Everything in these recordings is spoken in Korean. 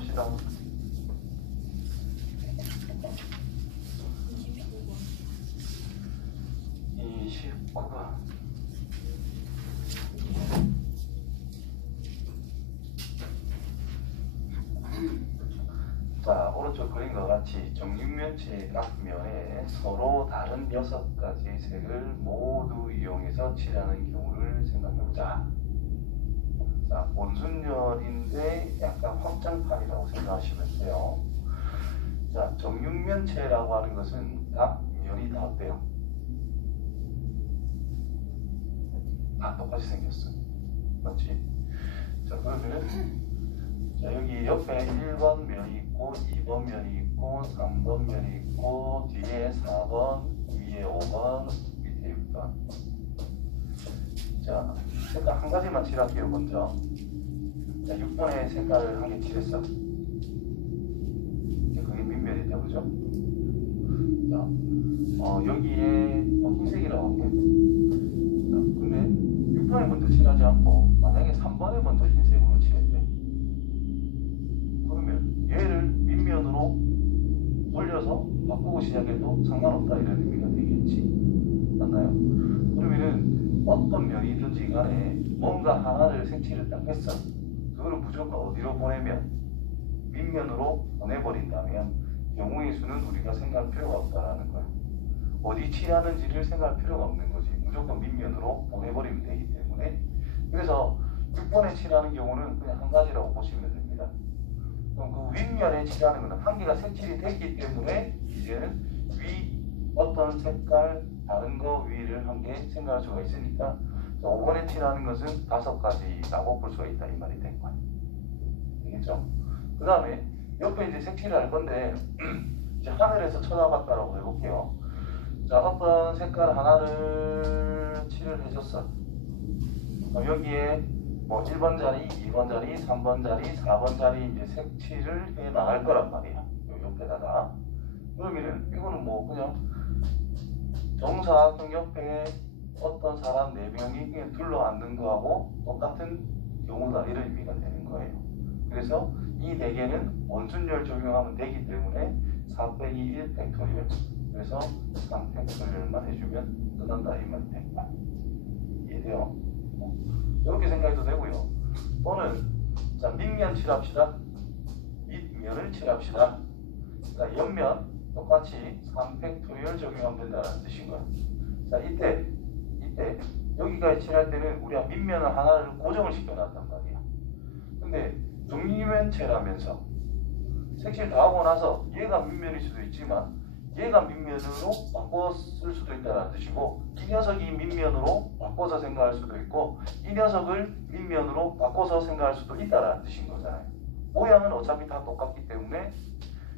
합시다. 29번. 자, 오른쪽 그림과 같이 정육면체의 앞면에 서로 다른 6가지 색을 모두 이용해서 칠하는 경우를 생각해보자. 자, 원순열인데 약간 확장판이라고 생각하시면 돼요. 자, 정육면체라고 하는 것은 각 면이 다 어때요? 다 똑같이 생겼어. 맞지? 자, 그러면은 자, 여기 옆에 1번 면이 있고 2번 면이 있고 3번 면이 있고 뒤에 4번, 위에 5번, 밑에 6번. 자, 색깔 한 가지만 칠할게요. 먼저 자, 6번에 색깔을 한 개 칠했어. 그게 밑면이죠, 그죠? 자, 여기에 흰색이라고 할게요. 자, 근데 6번에 먼저 칠하지 않고 만약에 3번에 먼저 흰색으로 칠했대. 그러면 얘를 밑면으로 돌려서 바꾸고 시작해도 상관없다 이런 의미가 되겠지. 맞나요? 그러면은 어떤 면이든지 간에 뭔가 하나를 색칠을 딱 했어. 그거를 무조건 어디로 보내면 밑면으로 보내버린다면 경우의 수는 우리가 생각할 필요가 없다라는 거야. 어디 칠하는지를 생각할 필요가 없는 거지. 무조건 밑면으로 보내버리면 되기 때문에. 그래서 6번에 칠하는 경우는 그냥 한 가지라고 보시면 됩니다. 그럼 그 윗면에 칠하는 것은 한 개가 색칠이 됐기 때문에 이제는 위 어떤 색깔 다른 거 위를 한 개 생각할 수가 있으니까 5번에 칠하는 것은 5가지라고 볼 수가 있다 이 말이 된 거야. 되겠죠? 그 다음에 옆에 이제 색칠을 할 건데 이제 하늘에서 쳐다봤다라고 해볼게요. 자, 어떤 색깔 하나를 칠을 해줬어. 그럼 여기에 뭐 1번 자리, 2번 자리, 3번 자리, 4번 자리 이제 색칠을 해 나갈 거란 말이야. 요 옆에다가. 그러면은 이거는 뭐 그냥 정사각형 옆에 어떤 사람 4명이 그냥 둘러앉는 거하고 똑같은 경우다 이런 의미가 되는 거예요. 그래서 이 4개는 원순열 적용하면 되기 때문에 4 빼기 1 팩토리얼. 그래서 3 팩토리얼만 해주면 끝난다 이 말이 된 거야. 이해돼요? 이렇게 생각해도 되고요. 또는 자, 밑면 칠합시다. 밑면을 칠합시다. 그러니까 옆면 똑같이 3팩토리얼 적용하면 된다는 뜻인 거야. 자, 이때 여기까지 칠할 때는 우리가 밑면을 하나를 고정을 시켜놨단 말이야. 근데 정육면체라면서 색칠 다 하고 나서 얘가 밑면일 수도 있지만 얘가 밑면으로 바꿔 쓸 수도 있다는 뜻이고 이 녀석이 밑면으로 바꿔서 생각할 수도 있고 이 녀석을 밑면으로 바꿔서 생각할 수도 있다는 뜻인 거잖아요. 모양은 어차피 다 똑같기 때문에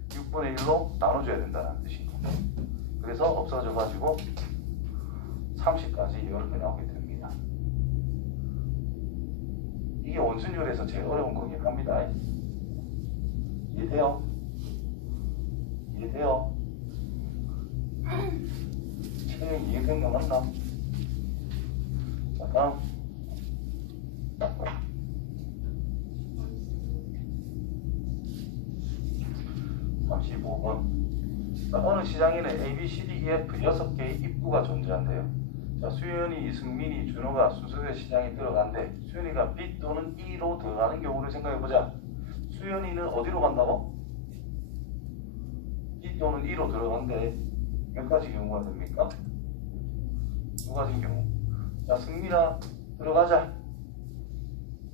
6분의 1로 나눠줘야 된다는 뜻인 거예요. 그래서 없어져 가지고 30까지 이렇게 나오게 됩니다. 이게 원순열에서 제일 어려운 거긴 합니다. 이해돼요? 이해돼요? 책 이해된 거 맞나? 자, 다음 35번. 자, 어느 시장에는 A, B, C, D, E, F 6개의 입구가 존재한대요. 자, 수연이, 승민이, 준호가 순서대 시장에 들어간대. 수연이가 B 또는 E로 들어가는 경우를 생각해보자. 수연이는 어디로 간다고? B 또는 E로 들어간대. 몇 가지 경우가 됩니까? 2가지 경우. 자, 승민아 들어가자.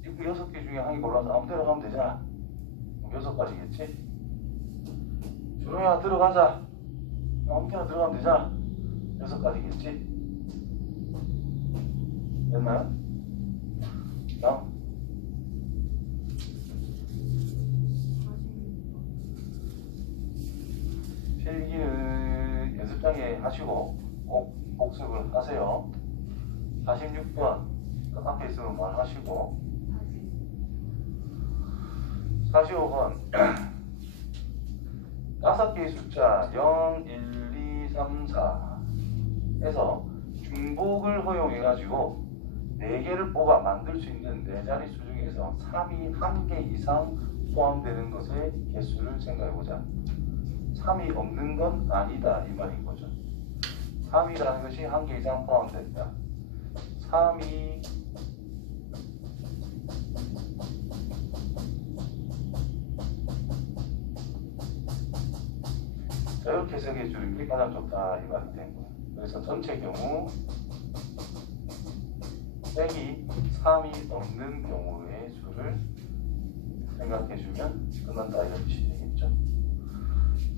입구 6개 중에 한 개 골라서 아무 데나 가면 되잖아. 6가지겠지? 준호야 들어가자. 아무 데나 들어가면 되잖아. 6가지겠지? 됐나요? 다음. 필기는 연습장에 하시고 꼭 복습을 하세요. 46번 앞에 있으면 말하시고 45번 5개의 숫자 0, 1, 2, 3, 4에서 중복을 허용해 가지고 4개를 뽑아 만들 수 있는 4자릿수 중에서 3이 1개 이상 포함되는 것의 개수를 생각해보자. 3이 없는 건 아니다 이 말인 거죠. 3이라는 것이 1개 이상 포함된다. 3이 자, 이렇게 해석해 주는 게 가장 좋다 이 말이 된 거예요. 그래서 전체 경우 빼기 3이 없는 경우의 수를 생각해주면 끝난다 이런 뜻이 되겠죠.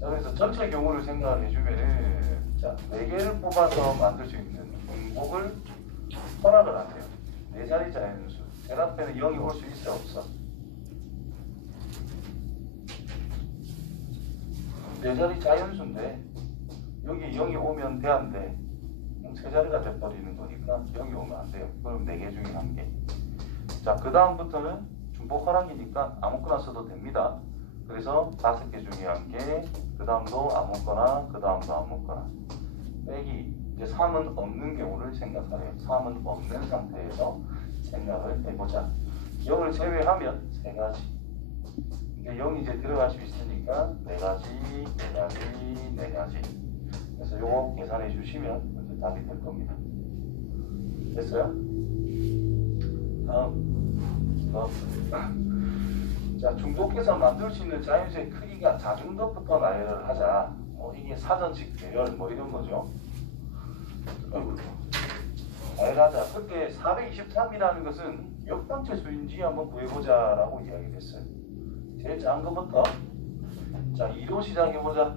자, 그래서 전체 경우를 생각해주면은 자, 4개를 뽑아서 만들 수 있는 분복을 허락을 하세요. 4자리 자연수. 대답에는 0이 올 수 있어 없어? 4자리 자연수인데 여기 0이 오면 돼 안 돼? 3자리가 돼버리는 거니까 0이 오면 안 돼요. 그럼 4개 중에 1개. 자, 그 다음부터는 중복 허락이니까 아무거나 써도 됩니다. 그래서 5개 중에 1개, 그 다음도 아무거나, 그 다음도 아무거나. 빼기, 이제 3은 없는 경우를 생각하래요. 3은 없는 상태에서 생각을 해보자. 0을 제외하면 3가지. 이게 0이 이제 들어갈 수 있으니까 4가지, 4가지, 4가지. 그래서 요거 계산해 주시면 이제 답이 될 겁니다. 됐어요? 다음. 자, 중복해서 만들 수 있는 자연수의 크기가 작은 것부터 나열을 하자. 이게 사전식 배열 뭐 이런 거죠. 나열하자. 그때 423이라는 것은 몇 번째 수인지 한번 구해보자라고 이야기했어요. 제일 작은 것부터. 자, 2로 시작해보자.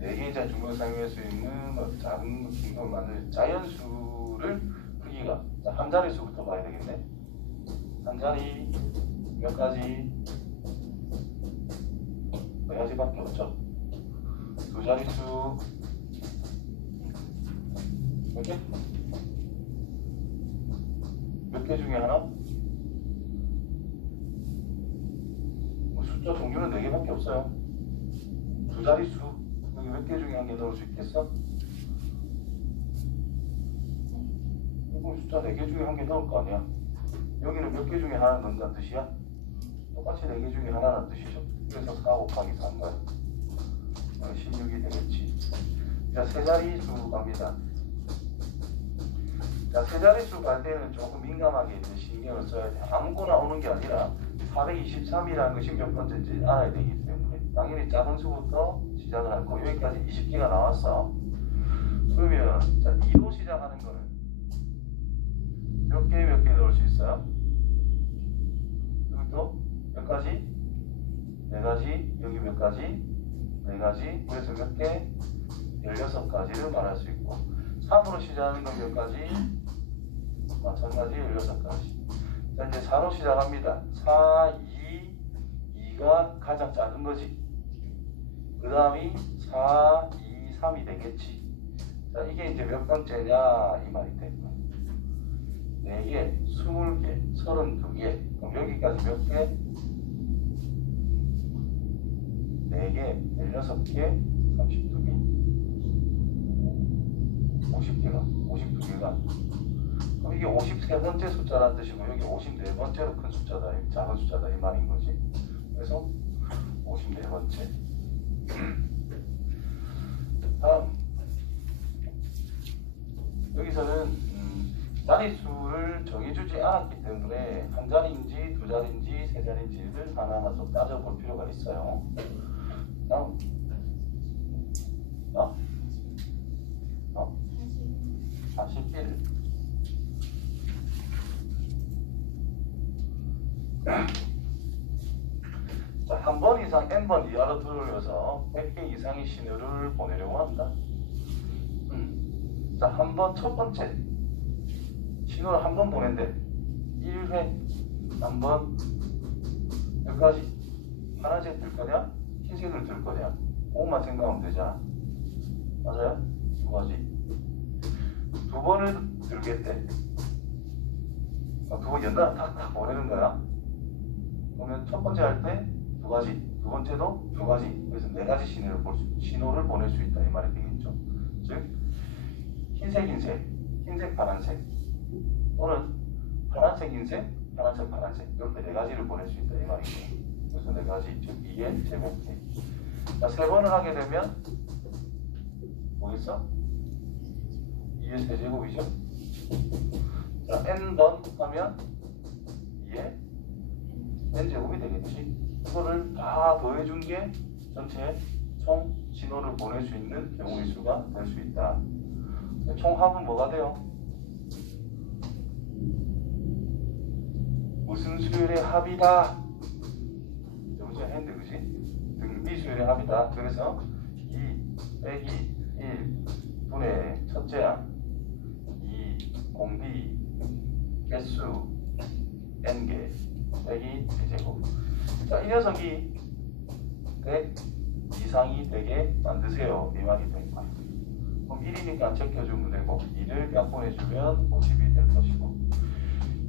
4개의 중복을 사용할 수 있는 작은 중복을 만들 자연수를 크기가 자, 한 자릿수부터 봐야 되겠네. 한 자리 몇 가지? 몇 가지밖에 없죠. 2자릿수 몇 개? 몇 개 중에 하나? 숫자 종류는 4개밖에 없어요. 2자릿수 여기 몇 개 중에 1개 넣을 수 있겠어? 그럼 숫자 4개 중에 1개 넣을 거 아니야. 여기는 몇 개 중에 하나 넣는다는 뜻이야? 똑같이 4개 중에 하나라는 뜻이죠. 그래서 4 곱하기 3가 16이 되겠지. 자, 3자릿수 갑니다. 자, 3자릿수 갈 때는 조금 민감하게 이제 신경을 써야 돼. 아무거나 오는 게 아니라 423이라는 것이 몇 번째인지 알아야 되기 때문에 당연히 작은 수부터 시작을 하고 여기까지 20개가 나왔어. 그러면 자, 2로 시작하는 거는 몇 개 넣을 수 있어요? 여기 또 몇 가지? 4가지. 여기 몇 가지? 4가지. 그래서 몇 개? 16가지를 말할 수 있고 3으로 시작하는 건 몇 가지? 마찬가지 16가지. 자, 이제 4로 시작합니다. 4, 2가 가장 작은 거지. 그 다음이 4, 2, 3이 되겠지. 자, 이게 이제 몇 번째냐 이 말이 된 거예요. 4개, 20개, 32개. 그럼 여기까지 몇 개? 4개, 16개, 32개. 50개가, 52개가. 그럼 이게 53번째 숫자라는 뜻이고 여기 54번째로 큰 숫자다, 작은 숫자다 이 말인 거지. 그래서 54번째. 다음 여기서는 자릿수를 정해주지 않았기 때문에 한 자리인지 두 자리인지 세 자리인지를 하나하나 좀 따져볼 필요가 있어요. 다음 41. 자, 한 번 이상 n번 이하로 들어올려서 100개 이상의 신호를 보내려고 합니다. 자, 한 번 첫 번째 신호를 한 번 보낸대. 1회 한 번 몇 가지? 파란색 들 거냐? 흰색을 들 거냐? 그것만 생각하면 되잖아. 맞아요? 2가지. 2번을 들겠대. 2번 연달아 탁탁 보내는 거야. 그러면 첫 번째 할 때 2가지, 두 번째도 2가지. 그래서 4가지 신호를 보낼 수 있다 이 말이 되겠죠. 즉 흰색, 흰색, 흰색, 파란색 또는 파란색, 흰색, 파란색, 파란색 이렇게 네 가지를 보낼 수 있다 이 말이죠. 그래서 네 가지, 즉 2의 제곱기. 자, 세 번을 하게 되면 뭐겠어? 2의 세제곱이죠. 자, n번 하면 2의 n제곱이 되겠지. 이거를 다 더해준 게 전체 총 진호를 보낼 수 있는 경우의 수가 될 수 있다. 총 합은 뭐가 돼요? 무슨 수열의 합이다. 여보세요? 했는데 그지? 등비 수열의 합이다. 그래서 2 빼기 1 분의 첫째야 2 공비 개수 n개 빼기 b제곱. 자, 이 녀석이 100 이상이 되게 만드세요 이 말이 될 거야. 그럼 1이니까 제껴주면 되고 2를 약분해주면 50이 될 것이고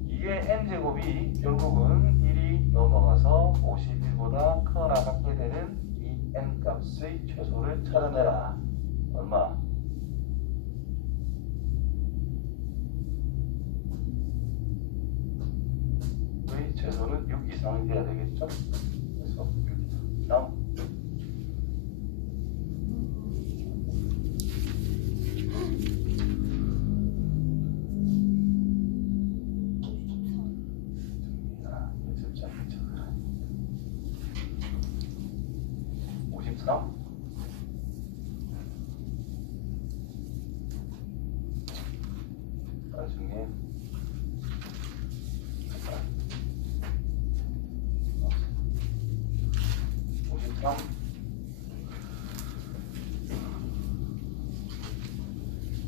2의 n제곱이 결국은 1이 넘어가서 51보다 크거나 같게 되는 이 n 값의 최소를 찾아내라. 얼마? 의 최소는 6 이상이 돼야 되겠죠? 그래서 6 이상. 나중에 53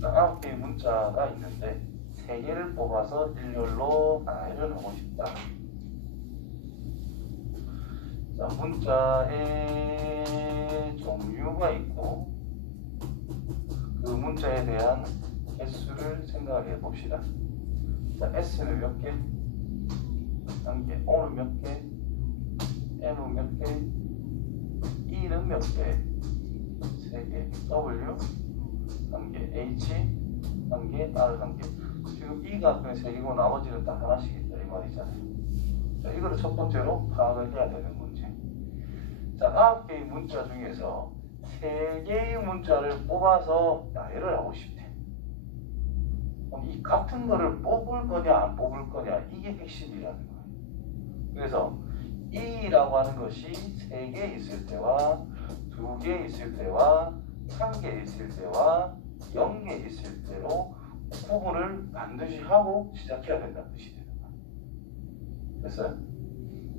9개의 문자가 있는데 3개를 뽑아서 일렬로 나열을 하고 싶다. 자, 문자의 종류가 있고 그 문자에 대한 개수를 생각해 봅시다. 자, S는 몇 개? 1개. O는 몇 개? M은 몇 개? E는 몇 개? 3개. W 1개. H 1개. R 1개. 지금 E가 그냥 3개고 나머지는 다 하나씩 있다 이 말이잖아요. 자, 이거를 첫 번째로 파악을 해야 되는 문제. 자, 9개의 문자 중에서 3개의 문자를 뽑아서 나열을 하고 싶대. 그럼 이 같은 거를 뽑을 거냐 안 뽑을 거냐 이게 핵심이라는 거예요. 그래서 E라고 하는 것이 3개 있을 때와 2개 있을 때와 1개 있을 때와 0개 있을 때로 구분을 반드시 하고 시작해야 된다는 뜻이 되는 거예요. 됐어요?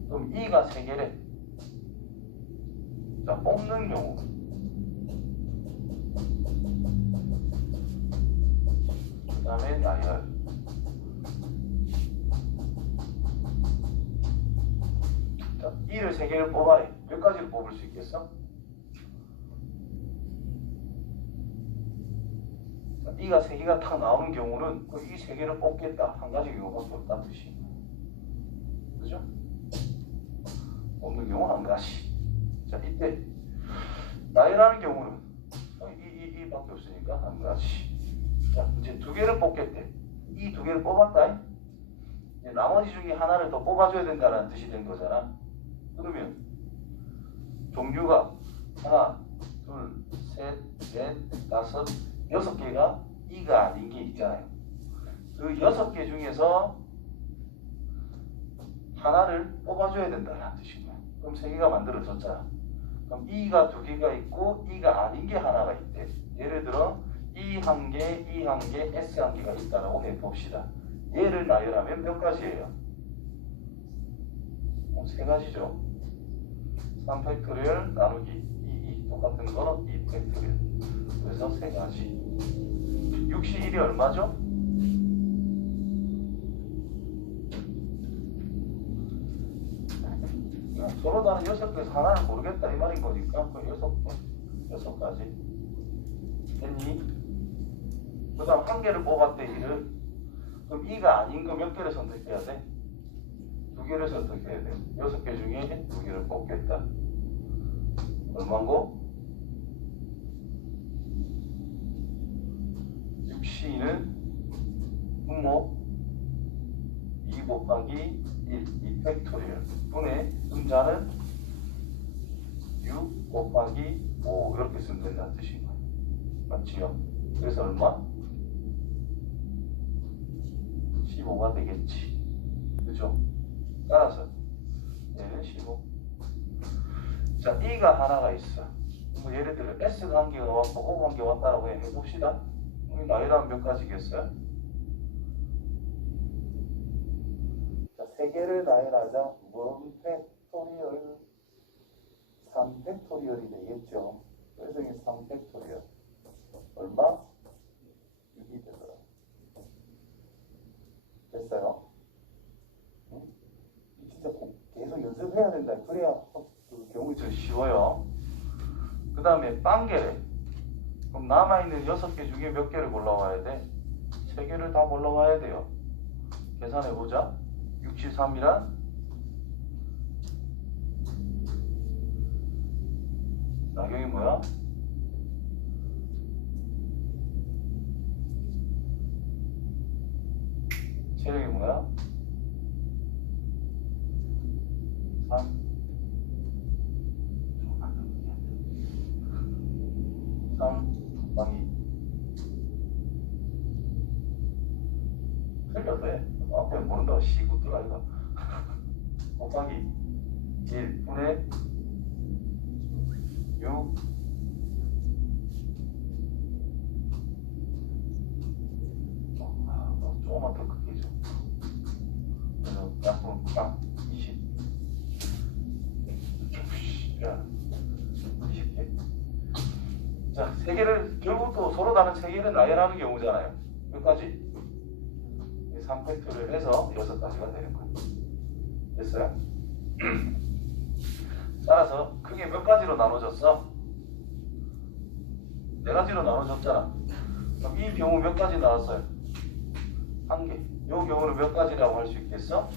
그럼 E가 3개래. 자, 뽑는 경우 그 다음에 나열. 자, E를 3개를 뽑아야 몇 가지를 뽑을 수 있겠어? 자, E가 3개가 탁 나오는 경우는 이 3개를 뽑겠다. 한 가지 경우밖에 없다는 뜻이에요. 그죠? 뽑는 경우 한 가지. 자, 이때 나열하는 경우는 이 밖에 없으니까 한 가지. 자, 이제 2개를 뽑겠대. 이 2개를 뽑았다. 이제 나머지 중에 하나를 더 뽑아줘야 된다는 뜻이 된 거잖아. 그러면 종류가 하나, 둘, 셋, 넷, 다섯, 6개가 E가 아닌 게 있잖아요. 그 6개 중에서 하나를 뽑아줘야 된다는 뜻인 거야. 그럼 3개가 만들어졌잖아. 그럼 E가 2개가 있고 E가 아닌 게 하나가 있대. 예를 들어 E 1개, E 1개, S 1개가 있다라고 해봅시다. 얘를 나열하면 몇 가지예요? 3가지죠. 3팩토리얼 나누기 2 똑같은 거는 2팩토리얼. 그래서 3가지. 6시 1이 얼마죠? 서로 다른 6개에서 하나를 모르겠다 이 말인 거니까 그 6가지 됐니? 그 다음 1개를 뽑았대 1을. 그럼 2가 아닌 거 몇 개를 선택해야 돼? 2개를 선택해야 돼. 6개 중에 2개를 뽑겠다. 얼마고? 6C는 분모 2 곱하기 1, 2 팩토리얼 분의 분자는 6 곱하기 5 이렇게 쓰면 된다는 뜻인 거예요. 맞지요? 그래서 얼마? 15가 되겠지. 그죠? 따라서 얘는 15. 자, E가 하나가 있어. 뭐 예를 들어 S 관계가 왔고 O 관계가 왔다라고 해봅시다. 나이라면 몇 가지겠어요? 자, 세 개를 나열하자. 뭔 팩토리얼? 3팩토리얼이 되겠죠. 그래서 이게 3팩토리얼. 얼마? 6이 되더라. 됐어요? 응? 진짜 계속 연습해야 된다. 그래야 그 경우에 좀 쉬워요. 그 다음에 빵개래. 그럼 남아있는 6개 중에 몇 개를 골라와야 돼? 3개를 다 골라와야 돼요. 계산해보자. 63이란 나경이 뭐야? 체력이 뭐야? 3 곱하기 틀렸네. 앞에 모른다고 시구더라 이거. 곱하기 1 분의 6 조금만 더 크게 줘. 그래서 약분 딱 20. 야 20개. 자, 세 개를 결국 또 서로 다른 세 개를 나열하는 경우잖아요. 몇 가지? 3팩토를 해서 6가지가 되는 거예요. 됐어요? 따라서 크게 몇 가지로 나눠졌어? 4가지로 나눠졌잖아. 그럼 이 경우 몇 가지 나왔어요? 1개. 이 경우는 몇 가지라고 할 수 있겠어?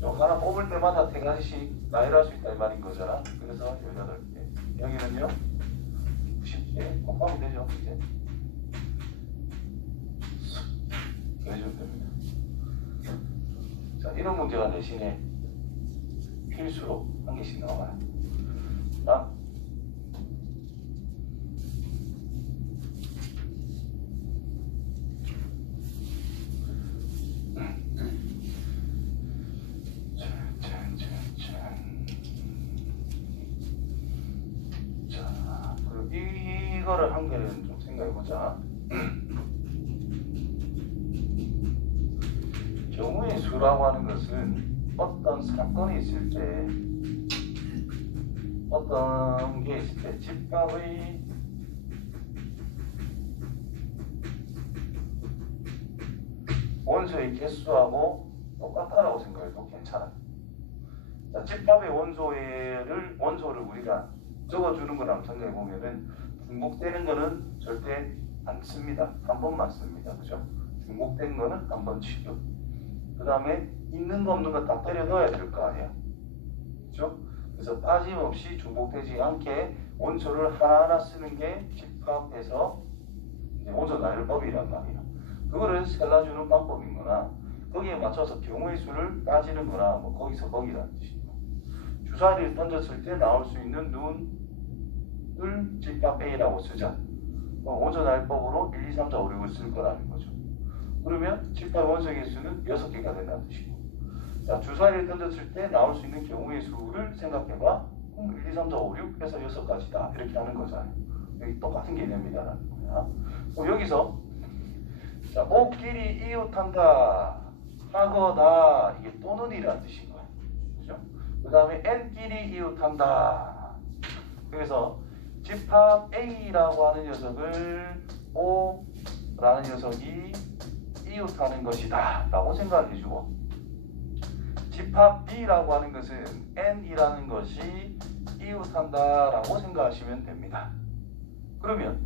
하나 뽑을 때마다 3가지씩 나열할 수 있다 이 말인 거잖아. 그래서 18개. 여기는요? 90개. 곱하면 되죠. 이제. 해주면 됩니다. 자, 이런 문제가 대신에 필수로 1개씩 나와요. 자, 그리고 이거를 한 개를 좀 생각해보자. 경우의 수라고 하는 것은 어떤 사건이 있을 때, 어떤 게 있을 때 집합의 원소의 개수하고 똑같다라고 생각해도 괜찮아요. 자, 집합의 원소를 우리가 적어주는 거랑 생각해보면은 중복되는 거는 절대 안 씁니다. 한 번만 씁니다. 그죠? 중복된 거는 한 번 치고. 그 다음에 있는 거 없는 거 다 때려 넣어야 될 거 아니에요. 그죠? 그래서 빠짐없이 중복되지 않게 원소를 하나하나 쓰는 게 집합해서 이제 원소 나열법이란 말이에요. 그거를 셀라주는 방법인 거나 거기에 맞춰서 경우의 수를 따지는 거나 뭐 거기서 거기라는 뜻입니다. 주사위를 던졌을 때 나올 수 있는 눈을 집합 A라고 쓰자. 원소 나열법으로 1, 2, 3, 4, 5, 6을 쓸 거라는 거죠. 그러면 집합 원소 개수는 6개가 된다는 뜻이고, 자, 주사위를 던졌을 때 나올 수 있는 경우의 수를 생각해봐. 1, 2, 3, 4, 5, 6 해서 6가지다 이렇게 하는 거잖아요. 여기 똑같은 개념이다라는 거야. 그럼 여기서 자, O끼리 이웃한다 하거나 이게 또는이라는 뜻인 거예요. 그죠? 그 다음에 N끼리 이웃한다. 그래서 집합 A라고 하는 녀석을 O라는 녀석이 이웃하는 것이다 라고 생각을 해주고, 집합 B라고 하는 것은 N이라는 것이 이웃한다 라고 생각하시면 됩니다. 그러면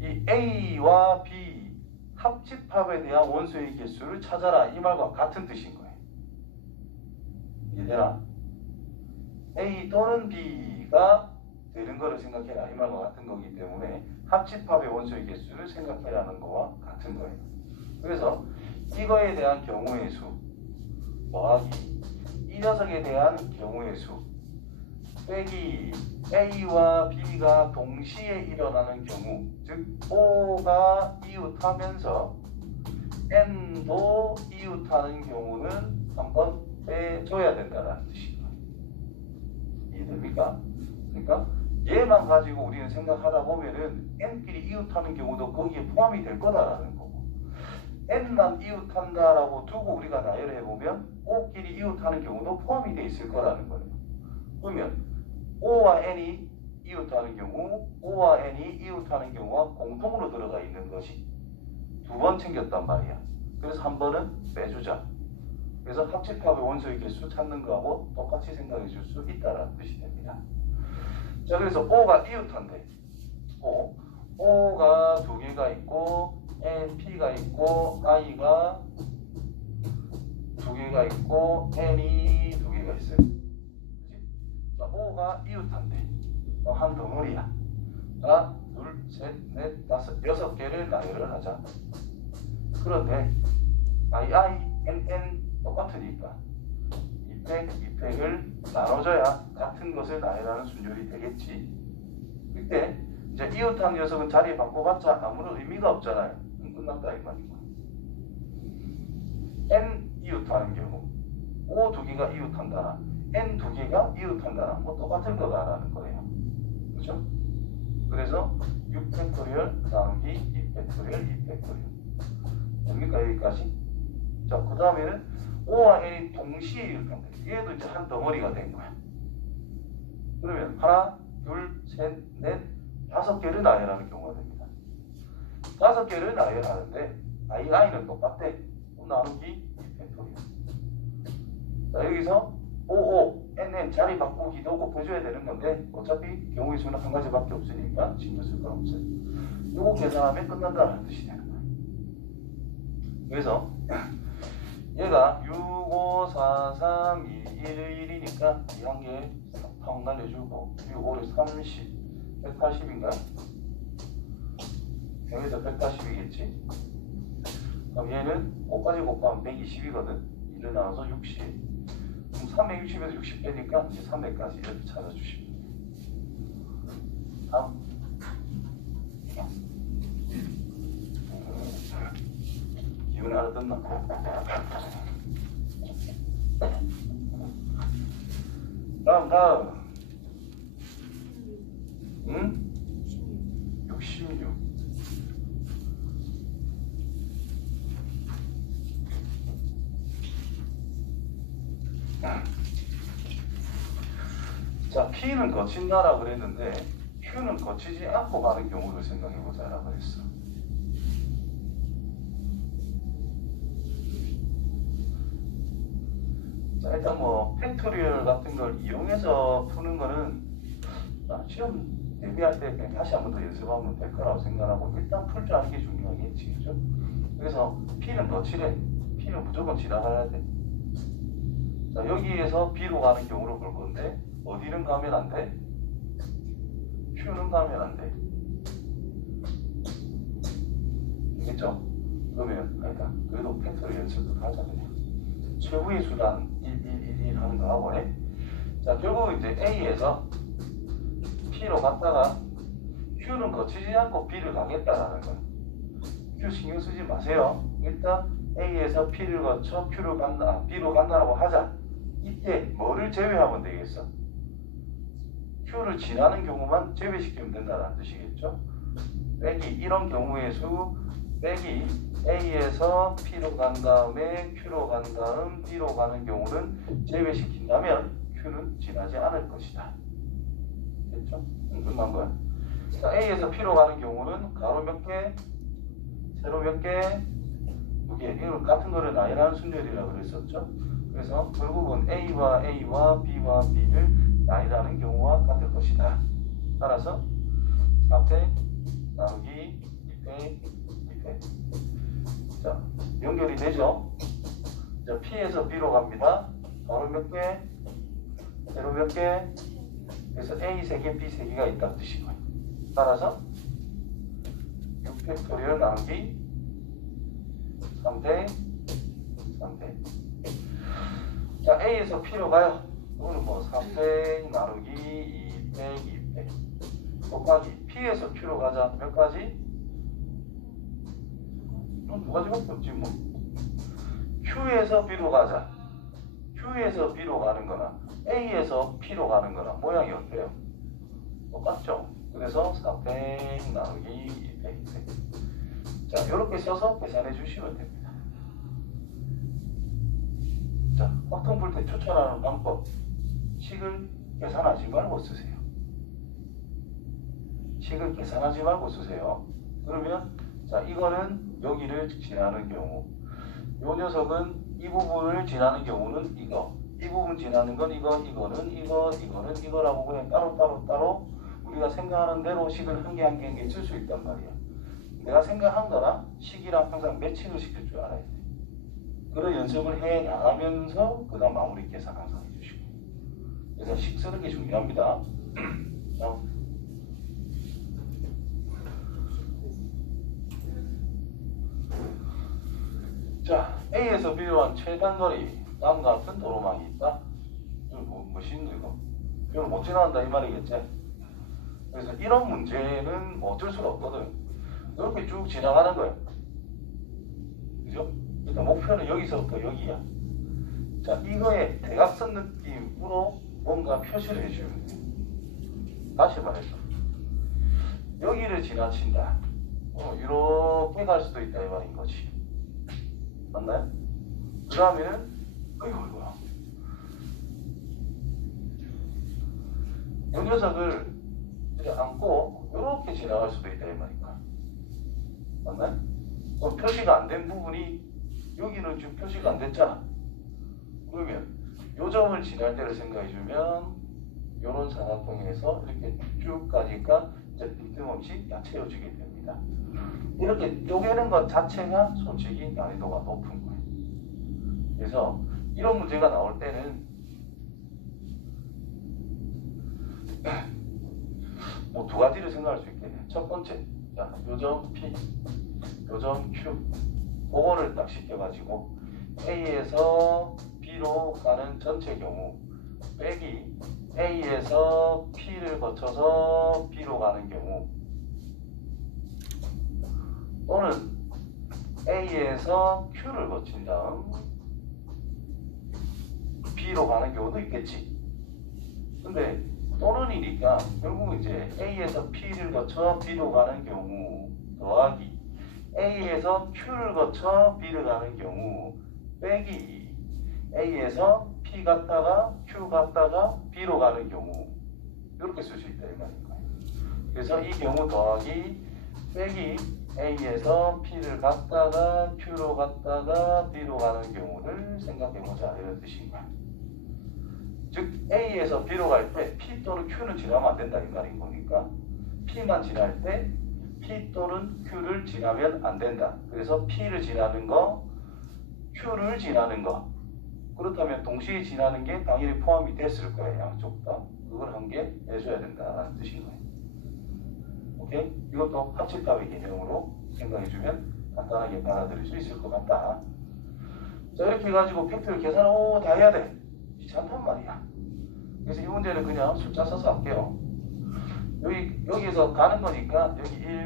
이 A와 B 합집합에 대한 원소의 개수를 찾아라 이 말과 같은 뜻인 거예요. 이해되나? A 또는 B가 되는 거를 생각해라 이 말과 같은 거기 때문에 합집합의 원소의 개수를 생각해야 하는 거와 같은 거예요. 그래서 이거에 대한 경우의 수 더하기 이 녀석에 대한 경우의 수 빼기 A와 B가 동시에 일어나는 경우, 즉 O가 이웃하면서 N도 이웃하는 경우는 한번 빼줘야 된다는 뜻이에요. 이해됩니까? 그러니까 얘만 가지고 우리는 생각하다 보면은 N끼리 이웃하는 경우도 거기에 포함이 될 거다라는 거고, N만 이웃한다라고 두고 우리가 나열해보면 O끼리 이웃하는 경우도 포함이 돼 있을 거라는 거예요. 그러면 O와 N이 이웃하는 경우, O와 N이 이웃하는 경우가 공통으로 들어가 있는 것이 두 번 챙겼단 말이야. 그래서 한 번은 빼주자. 그래서 합집합의 원소의 개수 찾는 거하고 똑같이 생각해 줄 수 있다는 뜻이 됩니다. 자, 그래서 O가 이웃한데, O가 두 개가 있고, P가 있고, I가 두 개가 있고, N이 두 개가 있어요. 자, O가 이웃한데, 한 덩어리야. 하나, 둘, 셋, 넷, 다섯, 여섯 개를 나열을 하자. 그런데 I, N, N 똑같으니까 2팩, 2팩을 나눠줘야 같은 것을 나열하는 순열이 되겠지. 그때 이제 이웃한 녀석은 자리 바꿔봤자 아무런 의미가 없잖아요. 끝났다 이 말이고. N 이웃하는 경우 O 두 개가 이웃한다, N 두 개가 이웃한다, 뭐 똑같을 거다라는 거예요. 그렇죠? 그래서 6팩토리얼 나누기 2팩토리얼 2팩토리얼 됩니까? 여기까지. 자, 그 다음에는 O와 N이 동시에 이웃한다. 얘도 이제 한 덩어리가 된 거야. 그러면 하나, 둘, 셋, 넷, 다섯 개를 나열하는 경우가 됩니다. 다섯 개를 나열하는데 I는 똑같대. 나누기 2팩토리얼. 자, 여기서 OO, NN 자리 바꾸기도 꼭 해줘야 되는 건데 어차피 경우의 수는 한 가지밖에 없으니까 신경 쓸 건 없어요. 요거 계산하면 끝난다는 뜻이 되는 거예요. 그래서 얘가 6, 5, 4, 3, 2, 1, 1이니까 이 한 개에 팍 날려주고 6, 5, 30, 180인가? 여기서 180이겠지? 그럼 얘는 5까지 곱하면 120이거든. 1을 나눠서 60. 그럼 360에서 60 빼니까 이제 300까지 이렇게 찾아주시면 돼요. 다음. 기분이 알아듣나? 다음. 응? 66. 자, P는 거친다라 그랬는데 Q는 거치지 않고 가는 경우를 생각해보자라고 그랬어. 자, 일단 뭐 팩토리얼 같은 걸 이용해서 푸는 거는 시험 대비할 때 그냥 다시 한 번 더 연습하면 될 거라고 생각하고 일단 풀 줄 아는 게 중요하겠지, 그죠? 그래서 P는 거치래. P는 무조건 지나가야 돼. 자, 여기에서 B로 가는 경우를 볼 건데 어디는 가면 안 돼? Q는 가면 안 돼. 알겠죠? 그러면 아니다. 그래도 팩토리얼 연습도 하자 그냥. 최후의 수단 1 하는 거 하고 해. 자, 결국 이제 A에서 P로 갔다가 Q는 거치지 않고 B를 가겠다라는 거야. Q 신경 쓰지 마세요. 일단 A에서 P를 거쳐 B로 간다라고 하자. 이때 뭐를 제외하면 되겠어? Q를 지나는 경우만 제외시키면 된다는 뜻이겠죠? 빼기 이런 경우의 수 빼기 A에서 P로 간 다음에 Q로 간 다음 B로 가는 경우는 제외시킨다면 Q는 지나지 않을 것이다. 됐죠? 끝난 거야. 자, A에서 P로 가는 경우는 가로 몇 개, 세로 몇 개, 두 개. 이건 같은 거를 나열하는 순열이라고 그랬었죠. 그래서 결국은 A와 B와 B를 나열하는 경우와 같을 것이다. 따라서 4팩 나누기 2팩 2팩. 자, 연결이 되죠? 자, P에서 B로 갑니다. 가로 몇 개, 세로 몇 개. 그래서 A 3개, B 3개가 있다는 뜻이고요. 따라서 팩토리얼 나누기 3대 3대. 자, A에서 P로 가요. 이거는 뭐 3팩 나누기 2팩 2팩 곱하기 P에서 Q로 가자. 몇 가지? 두 가지밖에 없지 뭐. Q에서 B로 가자. Q에서 B로 가는 거나 A에서 P로 가는 거나 모양이 어때요? 똑같죠? 그래서 4팩 나누기 2팩 2팩. 자, 이렇게 써서 계산해 주시면 됩니다. 자, 확통 풀 때 추천하는 방법. 식을 계산하지 말고 쓰세요. 식을 계산하지 말고 쓰세요. 그러면 자, 이거는 여기를 지나는 경우, 요 녀석은 이 부분을 지나는 경우는 이거, 이 부분 지나는 건 이거, 이거는 이거, 이거는 이거라고 그냥 따로 우리가 생각하는 대로 식을 한 개 한 개 쓸 수 있단 말이야. 내가 생각한 거랑 식이랑 항상 매칭을 시킬 줄 알아야 돼. 그런 연습을 해 나가면서 그 다음 마무리 계산 항상 해주시고. 그래서 식 쓰는 게 중요합니다. 자, A에서 B로 한 최단거리, 남과 같은 도로망이 있다. 이거 뭐시는 이거? 이걸 못 지나간다 이 말이겠지? 그래서 이런 문제는 어쩔 수가 없거든. 이렇게 쭉 지나가는 거야. 그죠? 일단 목표는 여기서부터 여기야. 자, 이거에 대각선 느낌으로 뭔가 표시를 해주면 돼. 다시 말해서 여기를 지나친다. 이렇게 갈 수도 있다 이 말인 거지. 맞나요? 그 다음에는 이거야. 이 녀석을 이렇게 안고 이렇게 지나갈 수도 있다 이 말인가. 맞나요? 표시가 안 된 부분이 여기는 지금 표시가 안 됐잖아. 그러면 요 점을 지날 때를 생각해주면 이런 사각형에서 이렇게 쭉 가니까 이제 빈틈없이 채워지게 됩니다. 이렇게 쪼개는 것 자체가 솔직히 난이도가 높은 거예요. 그래서 이런 문제가 나올 때는 뭐 두 가지를 생각할 수 있겠네요. 첫 번째, 자, 요점 P, 요점 Q, 그거를 딱 시켜가지고 A에서 B로 가는 전체 경우 빼기 A에서 P를 거쳐서 B로 가는 경우, 또는 A에서 Q를 거친 다음 B로 가는 경우도 있겠지. 근데 또는이니까 결국 이제 A에서 P를 거쳐 B로 가는 경우 더하기 A에서 Q를 거쳐 B를 가는 경우 빼기 A에서 P 갔다가 Q 갔다가 B로 가는 경우, 이렇게 쓸 수 있다 이 말입니다. 그래서 이 경우 더하기 빼기 A에서 P를 갔다가 Q로 갔다가 B로 가는 경우를 생각해보자 이런 뜻입니다. 즉 A에서 B로 갈 때 P 또는 Q는 지나면 안 된다 이 말인 거니까 P만 지날 때 P 또는 Q를 지나면 안 된다. 그래서 P를 지나는 거, Q를 지나는 거, 그렇다면 동시에 지나는 게 당연히 포함이 됐을 거예요. 양쪽 다. 그걸 한 개 내줘야 된다는 뜻인 거예요. 오케이? 이것도 합집합의 개념으로 생각해주면 간단하게 받아들일 수 있을 것 같다. 자, 이렇게 해가지고 팩트를 계산을 다 해야 돼. 귀찮단 말이야. 그래서 이 문제는 그냥 숫자 써서 할게요. 여기에서 가는 거니까 여기 1,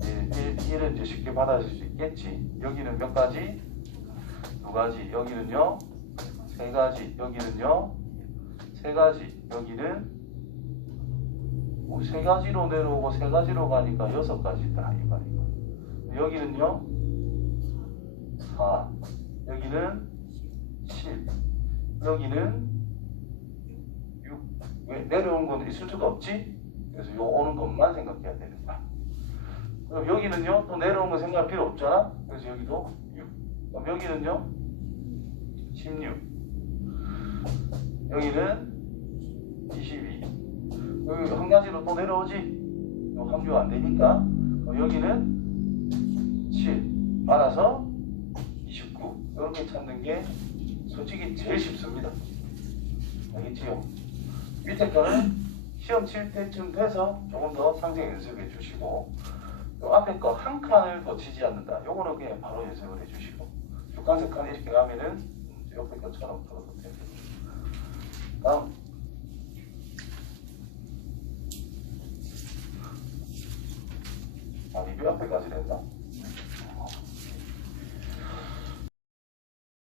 1은 이제 쉽게 받아줄 수 있겠지. 여기는 몇 가지? 두 가지. 여기는요? 세 가지. 여기는요? 세 가지. 여기는 세 가지로 내려오고 세 가지로 가니까 여섯 가지다 이 말이고. 여기는요? 4. 여기는 7. 여기는 6. 왜? 내려오는 건 있을 수가 없지? 그래서 요 오는 것만 생각해야 됩니다. 그럼 여기는요? 또 내려오는 거 생각할 필요 없잖아? 그래서 여기도 6. 그럼 여기는요? 16. 여기는 22. 여기 한 가지로 또 내려오지? 요 함유 안 되니까. 여기는 7. 알아서 29. 이렇게 찾는 게 솔직히 제일 쉽습니다. 알겠지요? 밑에 거는 시험 칠 때쯤 돼서 조금 더 상세 연습해 주시고, 요 앞에 거 한 칸을 거치지 않는다. 요거는 그냥 바로 예상을 해주시고 육간색 칸 이렇게 가면은 옆에 것처럼 풀어도 됩니다. 다음 리뷰 앞에까지 됐나?